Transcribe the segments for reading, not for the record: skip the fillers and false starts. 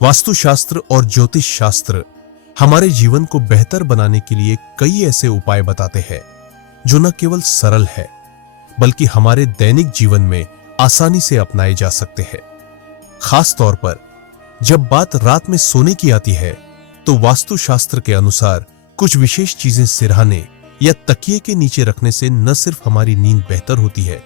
वास्तुशास्त्र और ज्योतिष शास्त्र हमारे जीवन को बेहतर बनाने के लिए कई ऐसे उपाय बताते हैं जो न केवल सरल है बल्कि हमारे दैनिक जीवन में आसानी से अपनाए जा सकते हैं। खास तौर पर जब बात रात में सोने की आती है तो वास्तुशास्त्र के अनुसार कुछ विशेष चीजें सिरहाने या तकिए के नीचे रखने से न सिर्फ हमारी नींद बेहतर होती है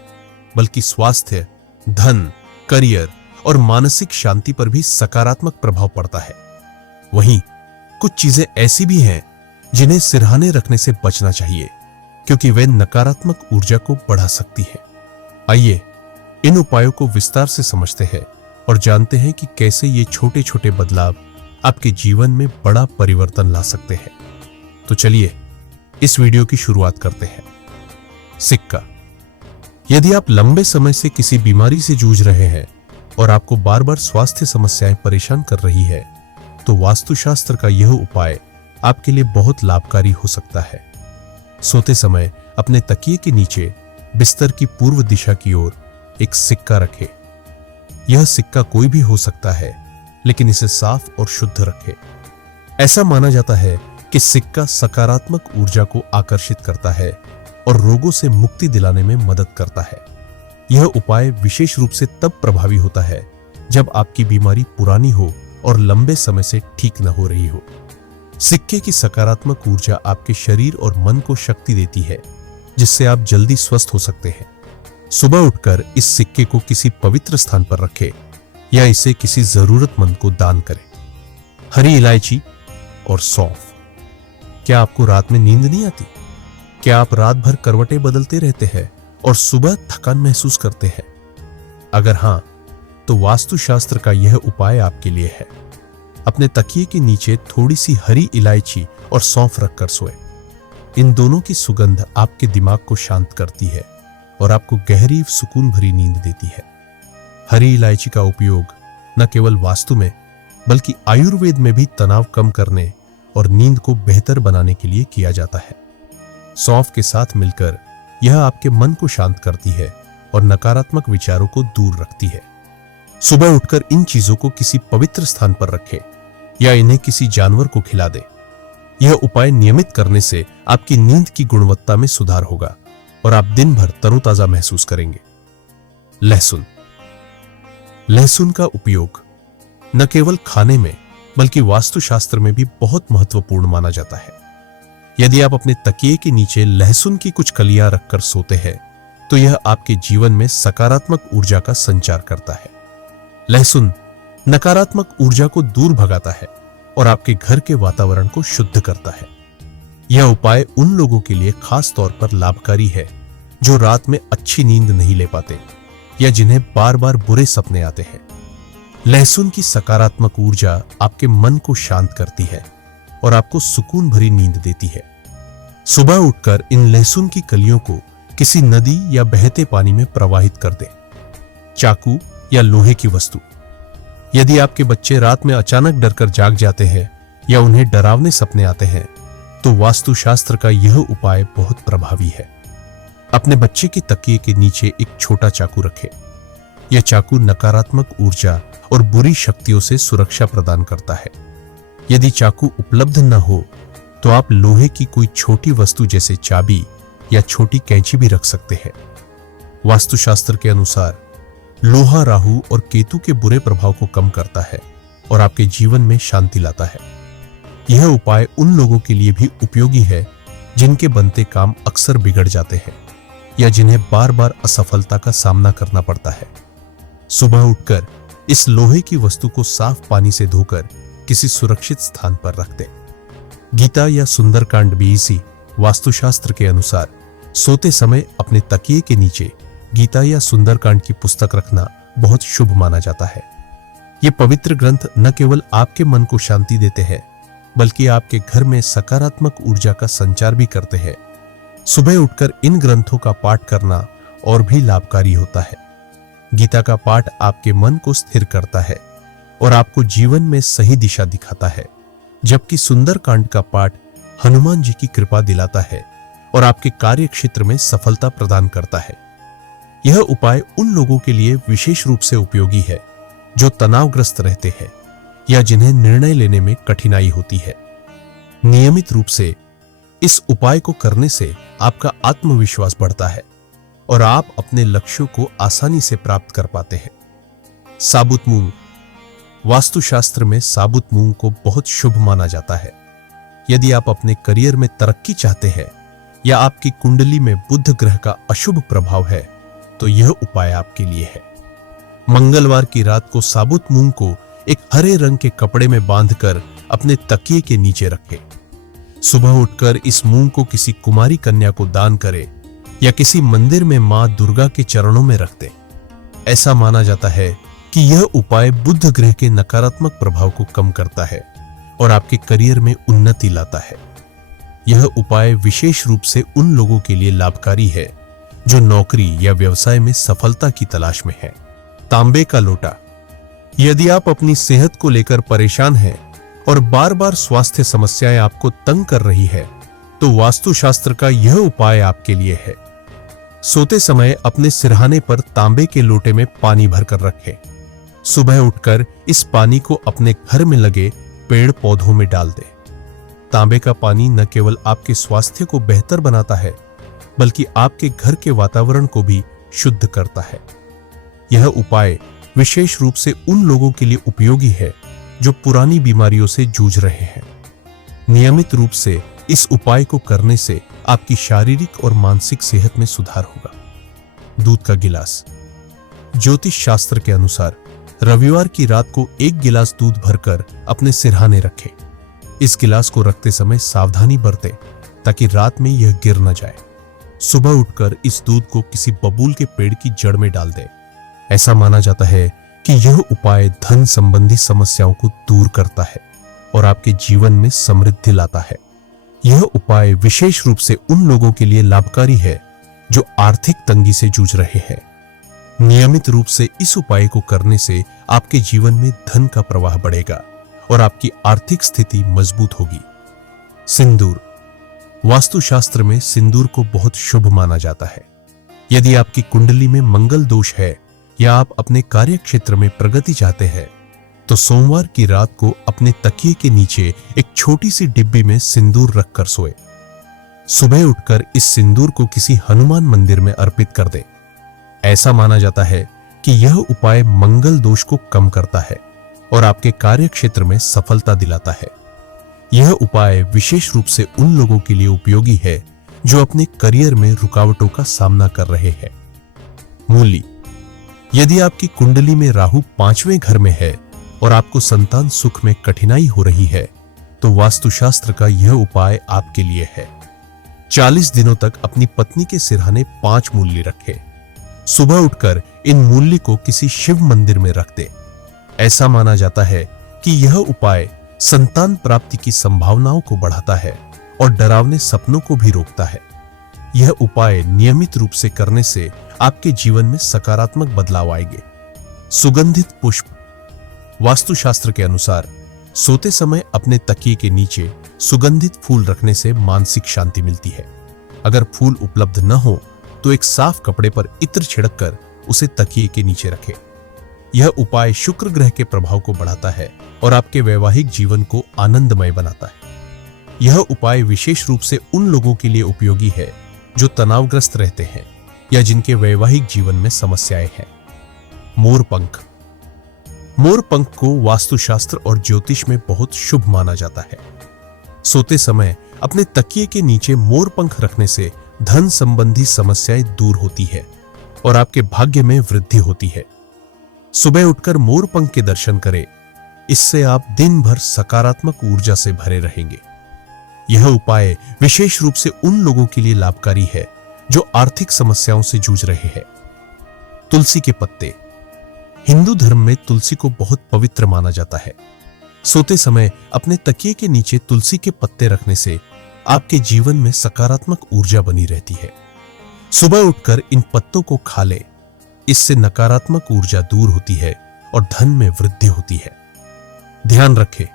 बल्कि स्वास्थ्य, धन, करियर और मानसिक शांति पर भी सकारात्मक प्रभाव पड़ता है। वहीं कुछ चीजें ऐसी भी हैं जिन्हें सिरहाने रखने से बचना चाहिए क्योंकि वे नकारात्मक ऊर्जा को बढ़ा सकती है। आइए इन उपायों को विस्तार से समझते हैं और जानते हैं कि कैसे ये छोटे छोटे बदलाव आपके जीवन में बड़ा परिवर्तन ला सकते हैं। तो चलिए इस वीडियो की शुरुआत करते हैं। सिक्का। यदि आप लंबे समय से किसी बीमारी से जूझ रहे हैं और आपको बार बार स्वास्थ्य समस्याएं परेशान कर रही है तो वास्तुशास्त्र का यह उपाय आपके लिए बहुत लाभकारी हो सकता है। सोते समय अपने तकिए के नीचे बिस्तर की पूर्व दिशा की ओर एक सिक्का रखें। यह सिक्का कोई भी हो सकता है लेकिन इसे साफ और शुद्ध रखें। ऐसा माना जाता है कि सिक्का सकारात्मक ऊर्जा को आकर्षित करता है और रोगों से मुक्ति दिलाने में मदद करता है। यह उपाय विशेष रूप से तब प्रभावी होता है जब आपकी बीमारी पुरानी हो और लंबे समय से ठीक न हो रही हो। सिक्के की सकारात्मक ऊर्जा आपके शरीर और मन को शक्ति देती है जिससे आप जल्दी स्वस्थ हो सकते हैं। सुबह उठकर इस सिक्के को किसी पवित्र स्थान पर रखें या इसे किसी जरूरतमंद को दान करें। हरी इलायची और सौंफ। क्या आपको रात में नींद नहीं आती? क्या आप रात भर करवटें बदलते रहते हैं और सुबह थकान महसूस करते हैं? अगर हां, तो वास्तुशास्त्र का यह उपाय आपके लिए है। अपने तकिए के नीचे थोड़ी सी हरी इलायची और सौंफ रखकर सोएं। इन दोनों की सुगंध आपके दिमाग को शांत करती है और आपको गहरी सुकून भरी नींद देती है। हरी इलायची का उपयोग न केवल वास्तु में बल्कि आयुर्वेद में भी तनाव कम करने और नींद को बेहतर बनाने के लिए किया जाता है। सौंफ के साथ मिलकर यह आपके मन को शांत करती है और नकारात्मक विचारों को दूर रखती है। सुबह उठकर इन चीजों को किसी पवित्र स्थान पर रखें या इन्हें किसी जानवर को खिला दें। यह उपाय नियमित करने से आपकी नींद की गुणवत्ता में सुधार होगा और आप दिन भर तरोताजा महसूस करेंगे। लहसुन। लहसुन का उपयोग न केवल खाने में बल्कि वास्तुशास्त्र में भी बहुत महत्वपूर्ण माना जाता है। यदि आप अपने तकिए के नीचे लहसुन की कुछ कलियां रखकर सोते हैं तो यह आपके जीवन में सकारात्मक ऊर्जा का संचार करता है। लहसुन नकारात्मक ऊर्जा को दूर भगाता है और आपके घर के वातावरण को शुद्ध करता है। यह उपाय उन लोगों के लिए खास तौर पर लाभकारी है जो रात में अच्छी नींद नहीं ले पाते या जिन्हें बार बार बुरे सपने आते हैं। लहसुन की सकारात्मक ऊर्जा आपके मन को शांत करती है और आपको सुकून भरी नींद देती है। सुबह उठकर इन लहसुन की कलियों को किसी नदी या बहते पानी में प्रवाहित कर दें। चाकू या लोहे की वस्तु। यदि आपके बच्चे रात में अचानक डरकर जाग जाते हैं या उन्हें डरावने सपने आते हैं तो वास्तुशास्त्र का यह उपाय बहुत प्रभावी है। अपने बच्चे के तकिए के नीचे एक छोटा चाकू रखें। यह चाकू नकारात्मक ऊर्जा और बुरी शक्तियों से सुरक्षा प्रदान करता है। यदि चाकू उपलब्ध न हो तो आप लोहे की कोई छोटी वस्तु जैसे चाबी या छोटी कैंची भी रख सकते हैं। वास्तुशास्त्र के अनुसार लोहा राहु और केतु के बुरे प्रभाव को कम करता है और आपके जीवन में शांति लाता है। यह उपाय उन लोगों के लिए भी उपयोगी है जिनके बनते काम अक्सर बिगड़ जाते हैं या जिन्हें बार बार असफलता का सामना करना पड़ता है। सुबह उठकर इस लोहे की वस्तु को साफ पानी से धोकर किसी सुरक्षित स्थान पर रख दें। गीता या सुंदरकांड भी इसी वास्तुशास्त्र के अनुसार सोते समय अपने तकिए के नीचे गीता या सुंदरकांड की पुस्तक रखना बहुत शुभ माना जाता है। ये पवित्र ग्रंथ न केवल आपके मन को शांति देते हैं बल्कि आपके घर में सकारात्मक ऊर्जा का संचार भी करते हैं। सुबह उठकर इन ग्रंथों का पाठ करना और भी लाभकारी होता है। गीता का पाठ आपके मन को स्थिर करता है और आपको जीवन में सही दिशा दिखाता है, जबकि सुंदरकांड का पाठ हनुमान जी की कृपा दिलाता है और आपके कार्य क्षेत्र में सफलता प्रदान करता है। यह उपाय उन लोगों के लिए विशेष रूप से उपयोगी है जो तनावग्रस्त रहते हैं या जिन्हें निर्णय लेने में कठिनाई होती है। नियमित रूप से इस उपाय को करने से आपका आत्मविश्वास बढ़ता है और आप अपने लक्ष्यों को आसानी से प्राप्त कर पाते हैं। साबुत मूंग। वास्तुशास्त्र में साबुत मूंग को बहुत शुभ माना जाता है। यदि आप अपने करियर में तरक्की चाहते हैं या आपकी कुंडली में बुध ग्रह का अशुभ प्रभाव है तो यह उपाय आपके लिए है। मंगलवार की रात को साबुत मूंग को एक हरे रंग के कपड़े में बांधकर अपने तकिए के नीचे रखें। सुबह उठकर इस मूंग को किसी कुमारी कन्या को दान करें या किसी मंदिर में मां दुर्गा के चरणों में रख दें। ऐसा माना जाता है कि यह उपाय बुध ग्रह के नकारात्मक प्रभाव को कम करता है और आपके करियर में उन्नति लाता है। यह उपाय विशेष रूप से उन लोगों के लिए लाभकारी है जो नौकरी या व्यवसाय में सफलता की तलाश में है। तांबे का लोटा। यदि आप अपनी सेहत को लेकर परेशान हैं और बार बार स्वास्थ्य समस्याएं आपको तंग कर रही है तो वास्तुशास्त्र का यह उपाय आपके लिए है। सोते समय अपने सिरहाने पर तांबे के लोटे में पानी भरकर रखें। सुबह उठकर इस पानी को अपने घर में लगे पेड़ पौधों में डाल दें। तांबे का पानी न केवल आपके स्वास्थ्य को बेहतर बनाता है बल्कि आपके घर के वातावरण को भी शुद्ध करता है। यह उपाय विशेष रूप से उन लोगों के लिए उपयोगी है जो पुरानी बीमारियों से जूझ रहे हैं। नियमित रूप से इस उपाय को करने से आपकी शारीरिक और मानसिक सेहत में सुधार होगा। दूध का गिलास। ज्योतिष शास्त्र के अनुसार रविवार की रात को 1 गिलास दूध भरकर अपने सिरहाने रखें। इस गिलास को रखते समय सावधानी बरतें ताकि रात में यह गिर न जाए। सुबह उठकर इस दूध को किसी बबूल के पेड़ की जड़ में डाल दें। ऐसा माना जाता है कि यह उपाय धन संबंधी समस्याओं को दूर करता है और आपके जीवन में समृद्धि लाता है। यह उपाय विशेष रूप से उन लोगों के लिए लाभकारी है जो आर्थिक तंगी से जूझ रहे हैं। नियमित रूप से इस उपाय को करने से आपके जीवन में धन का प्रवाह बढ़ेगा और आपकी आर्थिक स्थिति मजबूत होगी। सिंदूर। वास्तुशास्त्र में सिंदूर को बहुत शुभ माना जाता है। यदि आपकी कुंडली में मंगल दोष है या आप अपने कार्य क्षेत्र में प्रगति चाहते हैं तो सोमवार की रात को अपने तकिए के नीचे एक छोटी सी डिब्बी में सिंदूर रखकर सोए। सुबह उठकर इस सिंदूर को किसी हनुमान मंदिर में अर्पित कर दे। ऐसा माना जाता है कि यह उपाय मंगल दोष को कम करता है और आपके कार्य क्षेत्र में सफलता दिलाता है। यह उपाय विशेष रूप से उन लोगों के लिए उपयोगी है जो अपने करियर में रुकावटों का सामना कर रहे हैं। मूली। यदि आपकी कुंडली में राहु 5वें घर में है और आपको संतान सुख में कठिनाई हो रही है तो वास्तुशास्त्र का यह उपाय आपके लिए है। 40 दिनों तक अपनी पत्नी के सिरहाने 5 मूली रखें। सुबह उठकर इन मूली को किसी शिव मंदिर में रख दे। ऐसा माना जाता है कि यह उपाय संतान प्राप्ति की संभावनाओं को बढ़ाता है और डरावने सपनों को भी रोकता है। यह उपाय नियमित रूप से करने से आपके जीवन में सकारात्मक बदलाव आएंगे। सुगंधित पुष्प। वास्तुशास्त्र के अनुसार सोते समय अपने तकिए के नीचे सुगंधित फूल रखने से मानसिक शांति मिलती है। अगर फूल उपलब्ध न हो तो एक साफ कपड़े पर इत्र छिड़ककर उसे तकिए के नीचे रखें। यह उपाय शुक्र ग्रह के प्रभाव को बढ़ाता है और आपके वैवाहिक जीवन को आनंदमय बनाता है। यह उपाय विशेष रूप से उन लोगों के लिए उपयोगी है जो तनावग्रस्त रहते हैं या जिनके वैवाहिक जीवन में समस्याएं हैं। मोरपंख। मोरपंख को वास्तुशास्त्र और ज्योतिष में बहुत शुभ माना जाता है। सोते समय अपने तकिए के नीचे मोरपंख रखने से धन संबंधी समस्याएं दूर होती है और आपके भाग्य में वृद्धि होती है। सुबह उठकर मोरपंख के दर्शन करें। इससे आप दिन भर सकारात्मक ऊर्जा से भरे रहेंगे। यह उपाय विशेष रूप से उन लोगों के लिए लाभकारी है जो आर्थिक समस्याओं से जूझ रहे हैं। तुलसी के पत्ते। हिंदू धर्म में तुलसी को बहुत पवित्र माना जाता है। सोते समय अपने तकिए के नीचे तुलसी के पत्ते रखने से आपके जीवन में सकारात्मक ऊर्जा बनी रहती है। सुबह उठकर इन पत्तों को खा ले। इससे नकारात्मक ऊर्जा दूर होती है और धन में वृद्धि होती है। ध्यान रखें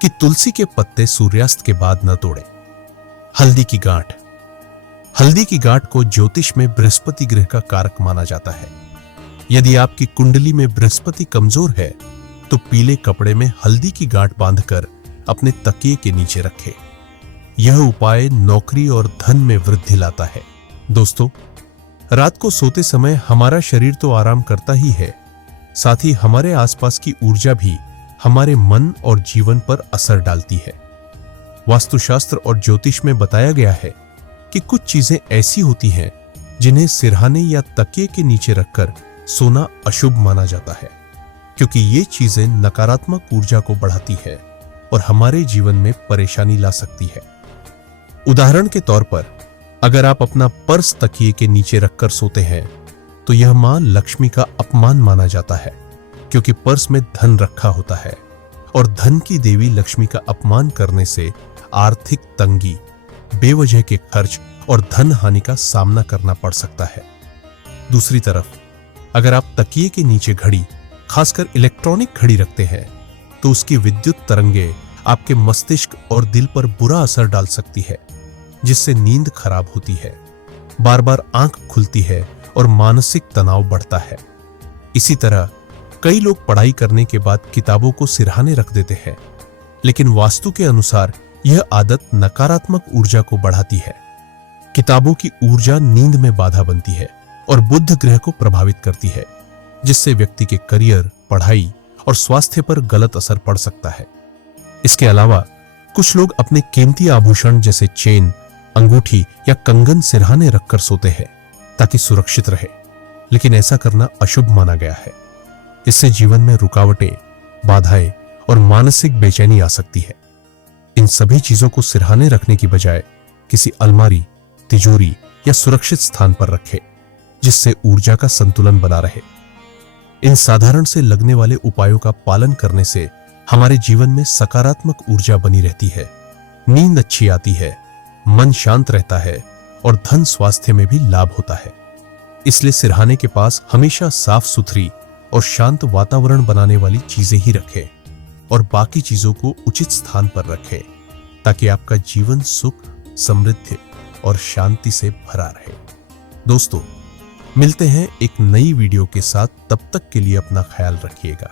कि तुलसी के पत्ते सूर्यास्त के बाद न तोड़ें। हल्दी की गांठ। हल्दी की गांठ को ज्योतिष में बृहस्पति ग्रह का कारक माना जाता है। यदि आपकी कुंडली में बृहस्पति कमजोर है तो पीले कपड़े में हल्दी की गांठ बांधकर अपने तकिए के नीचे रखें। यह उपाय नौकरी और धन में वृद्धि लाता है। दोस्तों, रात को सोते समय हमारा शरीर तो आराम करता ही है, साथ ही हमारे आसपास की ऊर्जा भी हमारे मन और जीवन पर असर डालती है। वास्तुशास्त्र और ज्योतिष में बताया गया है कि कुछ चीजें ऐसी होती हैं जिन्हें सिरहाने या तकिए के नीचे रखकर सोना अशुभ माना जाता है, क्योंकि ये चीजें नकारात्मक ऊर्जा को बढ़ाती है और हमारे जीवन में परेशानी ला सकती है। उदाहरण के तौर पर, अगर आप अपना पर्स तकिए के नीचे रखकर सोते हैं तो यह मां लक्ष्मी का अपमान माना जाता है, क्योंकि पर्स में धन रखा होता है और धन की देवी लक्ष्मी का अपमान करने से आर्थिक तंगी, बेवजह के खर्च और धन हानि का सामना करना पड़ सकता है। दूसरी तरफ, अगर आप तकिए के नीचे घड़ी, खासकर इलेक्ट्रॉनिक घड़ी रखते हैं तो उसकी विद्युत तरंगे आपके मस्तिष्क और दिल पर बुरा असर डाल सकती है, जिससे नींद खराब होती है, बार बार आंख खुलती है और मानसिक तनाव बढ़ता है। इसी तरह कई लोग पढ़ाई करने के बाद किताबों को सिरहाने रख देते हैं, लेकिन वास्तु के अनुसार यह आदत नकारात्मक ऊर्जा को बढ़ाती है। किताबों की ऊर्जा नींद में बाधा बनती है और बुध ग्रह को प्रभावित करती है, जिससे व्यक्ति के करियर, पढ़ाई और स्वास्थ्य पर गलत असर पड़ सकता है। इसके अलावा कुछ लोग अपने कीमती आभूषण जैसे चेन, अंगूठी या कंगन सिरहाने रखकर सोते हैं ताकि सुरक्षित रहे, लेकिन ऐसा करना अशुभ माना गया है। इससे जीवन में रुकावटें, बाधाएं और मानसिक बेचैनी आ सकती है। इन सभी चीजों को सिरहाने रखने की बजाय किसी अलमारी, तिजोरी या सुरक्षित स्थान पर रखें, जिससे ऊर्जा का संतुलन बना रहे। इन साधारण से लगने वाले उपायों का पालन करने से हमारे जीवन में सकारात्मक ऊर्जा बनी रहती है, नींद अच्छी आती है, मन शांत रहता है और धन स्वास्थ्य में भी लाभ होता है। इसलिए सिरहाने के पास हमेशा साफ सुथरी और शांत वातावरण बनाने वाली चीजें ही रखें और बाकी चीजों को उचित स्थान पर रखें, ताकि आपका जीवन सुख, समृद्धि और शांति से भरा रहे। दोस्तों, मिलते हैं एक नई वीडियो के साथ। तब तक के लिए अपना ख्याल रखिएगा।